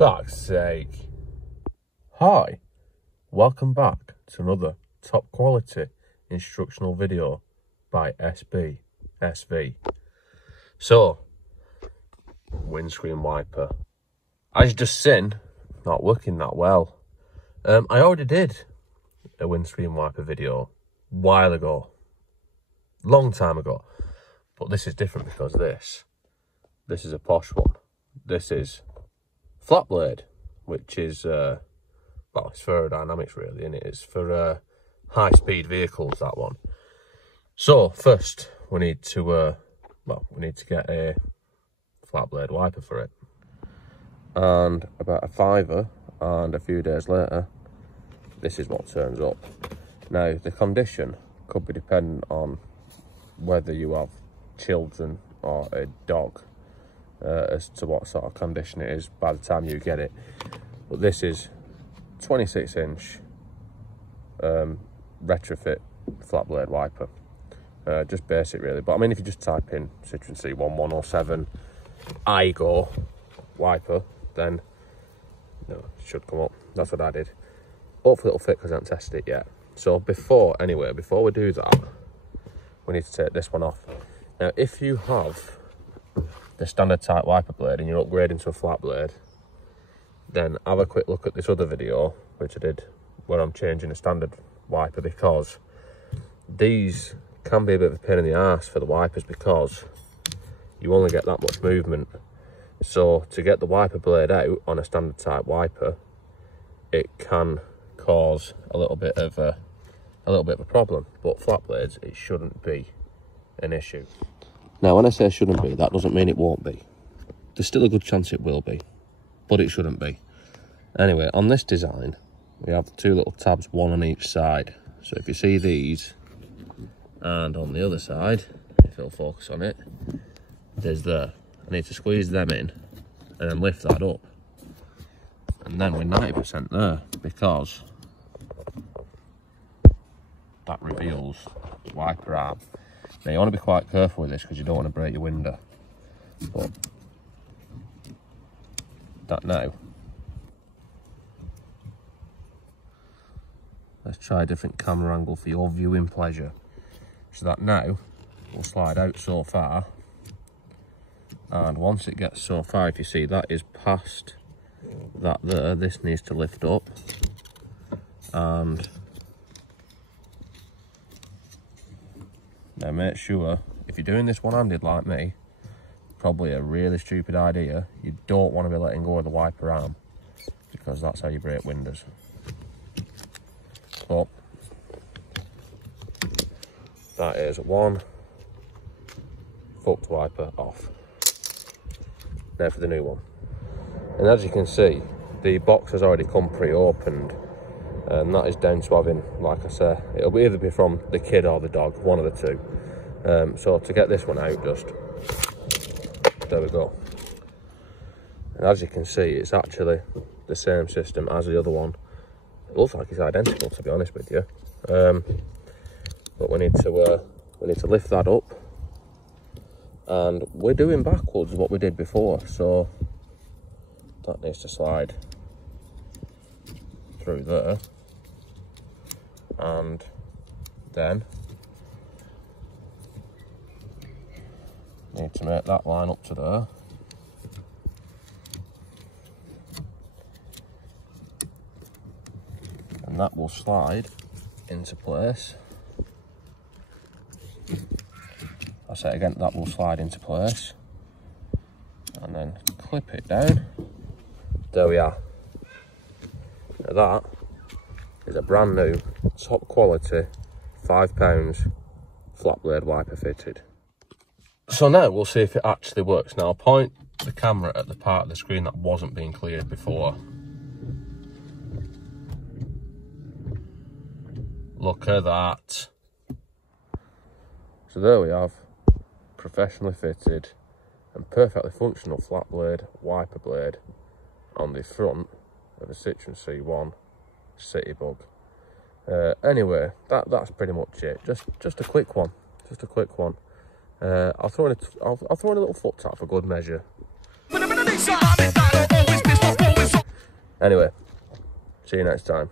Fuck's sake. Hi, welcome back to another top quality instructional video by SV. So, windscreen wiper. As you just seen, not working that well. I already did a windscreen wiper video a while ago, long time ago, but this is different because this is a posh one. This is flat blade, which is well, it's for aerodynamics really, and it's for high speed vehicles, that one. So first we need to get a flat blade wiper for it, and about a £5, and a few days later this is what turns up. Now the condition could be dependent on whether you have children or a dog, as to what sort of condition it is by the time you get it. But this is 26-inch retrofit flat blade wiper, just basic really. But I mean, if you just type in Citroen C1 107 Aygo wiper, then it should come up. That's what I did. Hopefully it'll fit because I haven't tested it yet. So before we do that, we need to take this one off. Now if you have the standard type wiper blade and you're upgrading to a flat blade, then have a quick look at this other video which I did where I'm changing a standard wiper, because these can be a bit of a pain in the arse for the wipers because you only get that much movement. So to get the wiper blade out on a standard type wiper, it can cause a little bit of a problem. But flat blades, it shouldn't be an issue. Now, when I say shouldn't be, that doesn't mean it won't be. There's still a good chance it will be, but it shouldn't be. Anyway, on this design, we have two little tabs, one on each side. So if you see these, and on the other side, if it'll focus on it, there's there. I need to squeeze them in, and then lift that up. And then we're 90% there, because that reveals the wiper arm. Now you want to be quite careful with this because you don't want to break your window. But that now. Let's try a different camera angle for your viewing pleasure. So that now will slide out so far. And once it gets so far, if you see that is past that there, this needs to lift up. And now make sure, if you're doing this one-handed like me, probably a really stupid idea, you don't want to be letting go of the wiper arm, because that's how you break windows. But that is one fucked wiper off. Now for the new one. And as you can see, the box has already come pre-opened, and that is down to having, like I say, it'll either be from the kid or the dog, one of the two. So to get this one out, just there we go. And as you can see, it's actually the same system as the other one. It looks like it's identical, to be honest with you. But we need to lift that up, and we're doing backwards what we did before, so that needs to slide through there, and then need to make that line up to there. And that will slide into place. I'll say it again, that will slide into place. And then clip it down. There we are. Now that is a brand new, top quality, £5 flat blade wiper fitted. So now we'll see if it actually works. Now I'll point the camera at the part of the screen that wasn't being cleared before. Look at that. So there we have professionally fitted and perfectly functional flat blade wiper blade on the front of a Citroen C1 CityBug. Anyway, that's pretty much it. Just a quick one. Just a quick one. I'll throw in a little foot tap for good measure. Anyway, see you next time.